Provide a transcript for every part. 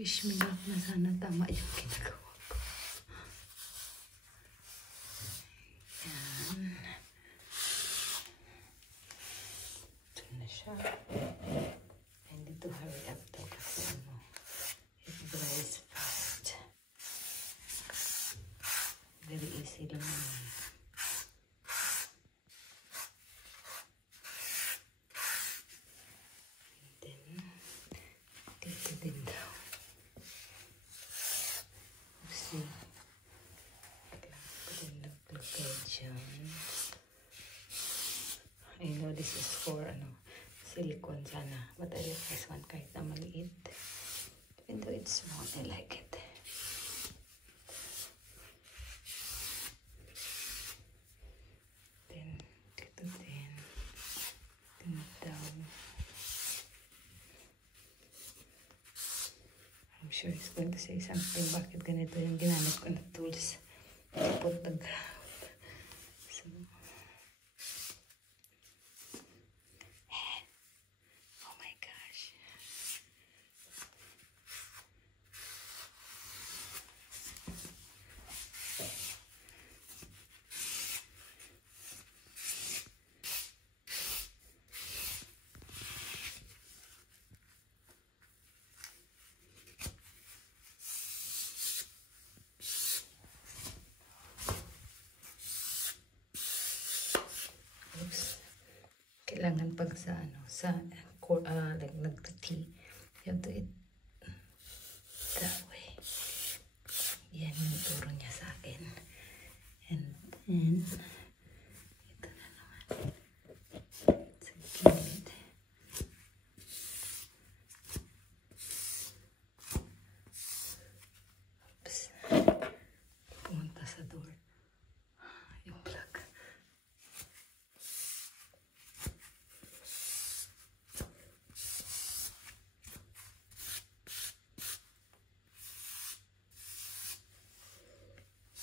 Wish me luck na sana tama yung ginagawa ko. Yan. Ito na siya. I need to hurry up daw kasi ano, it dries fast. Very easy lang naman. I know this is for silicone sana, but I like this one kahit na maliit. Even though it's small, I like it. Then, dito din. Down. I'm sure he's going to say something. Bakit ganito yung ginamit ko na tools? Put the ground. So, oh my gosh. Kailangan pag sa like nagta-tea, you have to eat that way. Yan yung turo niya sa akin. And then, ito na naman. Sa gilid. Oops. Pumunta sa door. Yung plug.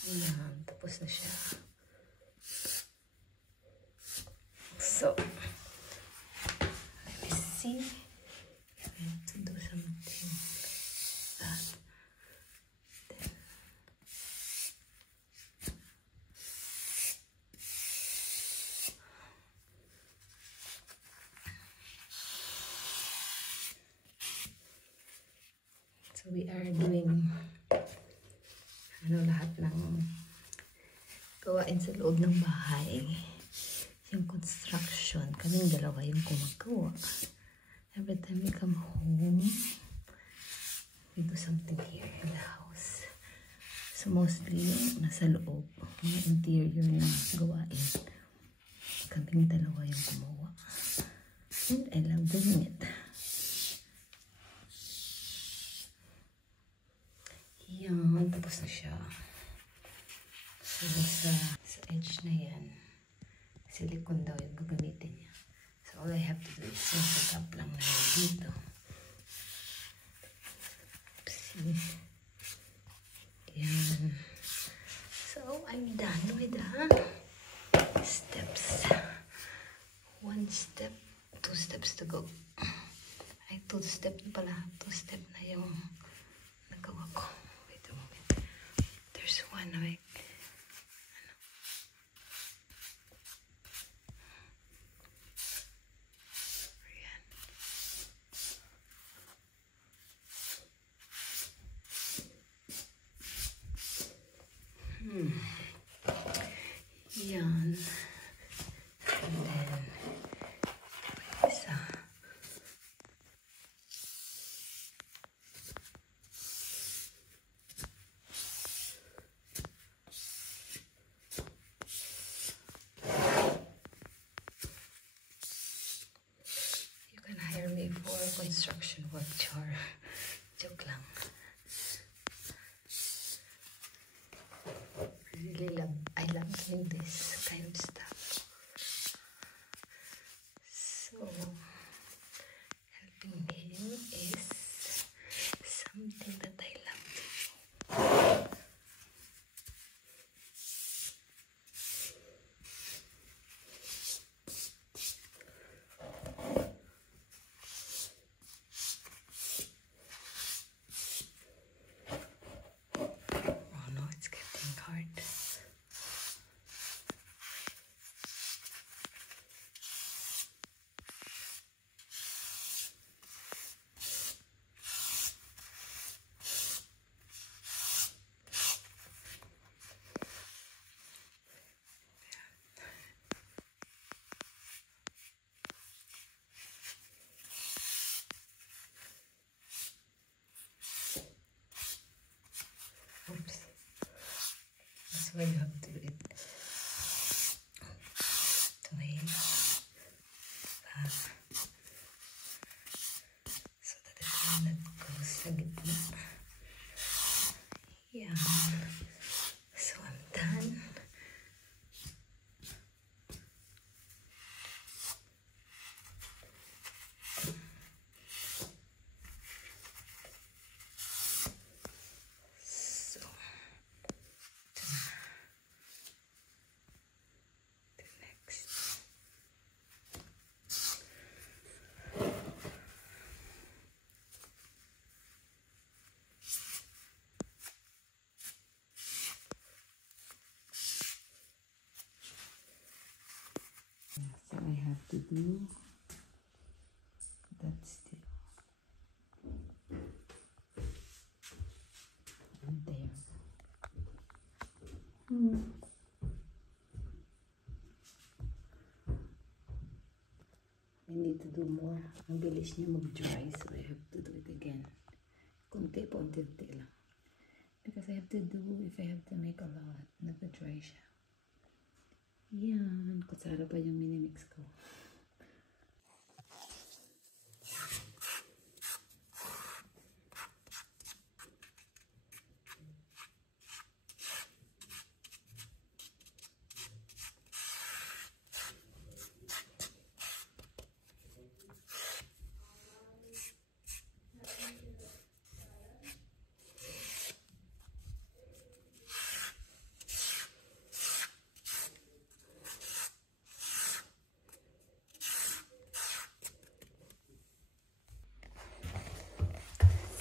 Ayan, tapos na siya. So, let me see. I have to do something like that. Then, so we are doing lahat ng gawain sa loob ng bahay. Yung construction, kaming dalawa yung gumagawa. Every time we come home, we do something here in the house. So mostly yung nasa loob, mga interior na gawain. Kaming dalawa yung gumawa. And I love doing it. Yan, tapos na siya. So, sa edge na yan, silicone daw yung gagamitin niya. So, all I have to do is set up lang na yan dito. See? Yan. So, I'm done with the steps. 1 step, 2 steps to go. Ay, 2 step na pala. 2 step na yung nagawa ko. There's one like yan. And then isa. Construction work, char. Joke lang. I love doing this kind of stuff. So, helping him is something that I love to do. So I have to do it. Wait. So that it will not go sa gitna. Yeah. So I'm done. So I have to do that still. And there. I need to do more. Ang bilis niya mag-dry, so I have to do it again. Kunti pa, unti-unti lang. Because I have to do, if I have to make a lot, nag-dry siya. Yan, kutsara pa yung minimix ko.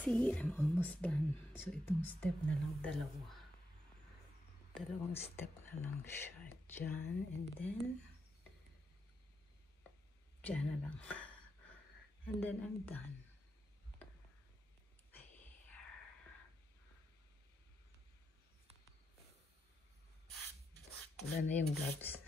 See, I'm almost done. So, itong step na lang, dalawang step na lang siya. Diyan, and then, diyan na lang. And then, I'm done. There. Wala na yung gloves.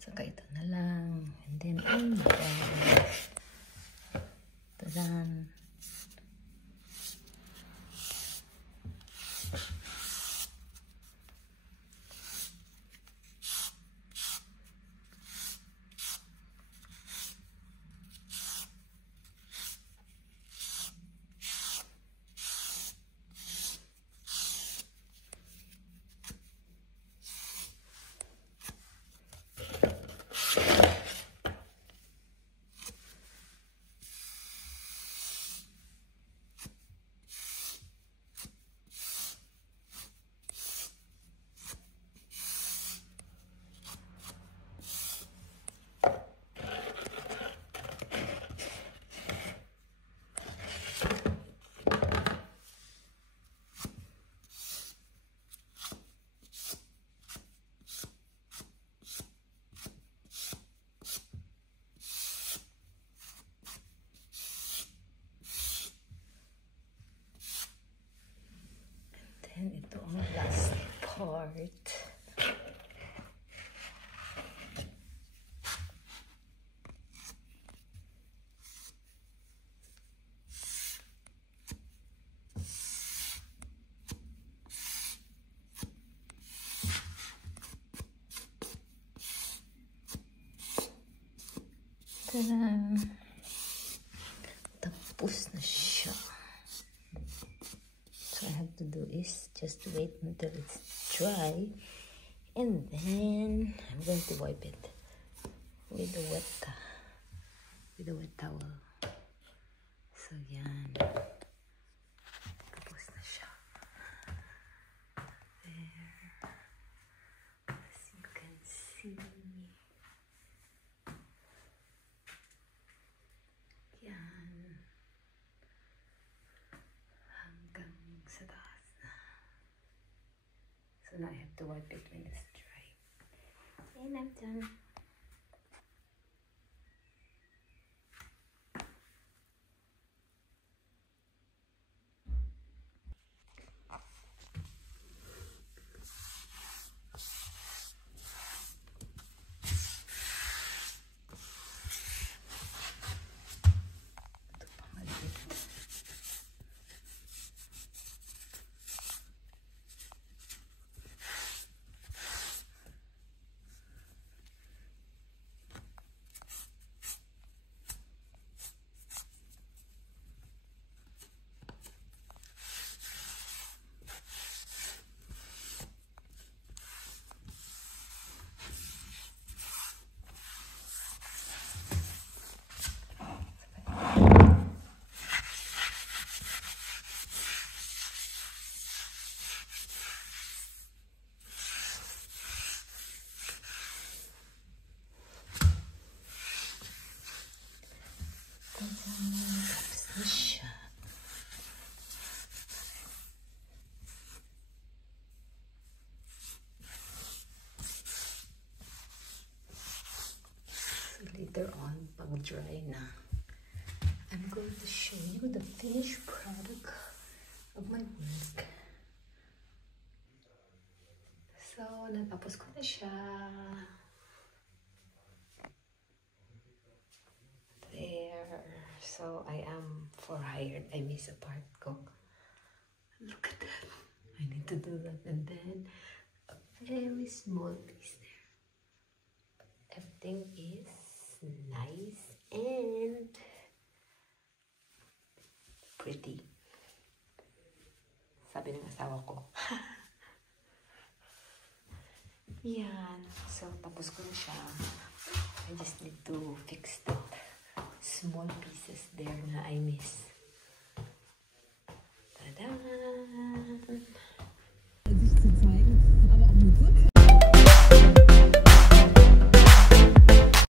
Saka ito na lang. And then, I'm done. Done. And ito ang last part. Tada! Tapos na siya. So I have to do is just wait until it's dry, and then I'm going to wipe it with a wet towel. So yan. Tapos na siya. There. now I have to wipe it when it's dry. And I'm done. Later on, pag dry na, I'm going to show you the finished product of my work. So, natapos ko na siya. There. So, I am for hired. I miss a part ko. Look at that. I need to do that. And then, a very small piece there. Everything is nice and pretty. Sabi ng asawa ko. Yan. So, tapos ko na siya. I just need to fix that small pieces there na I miss.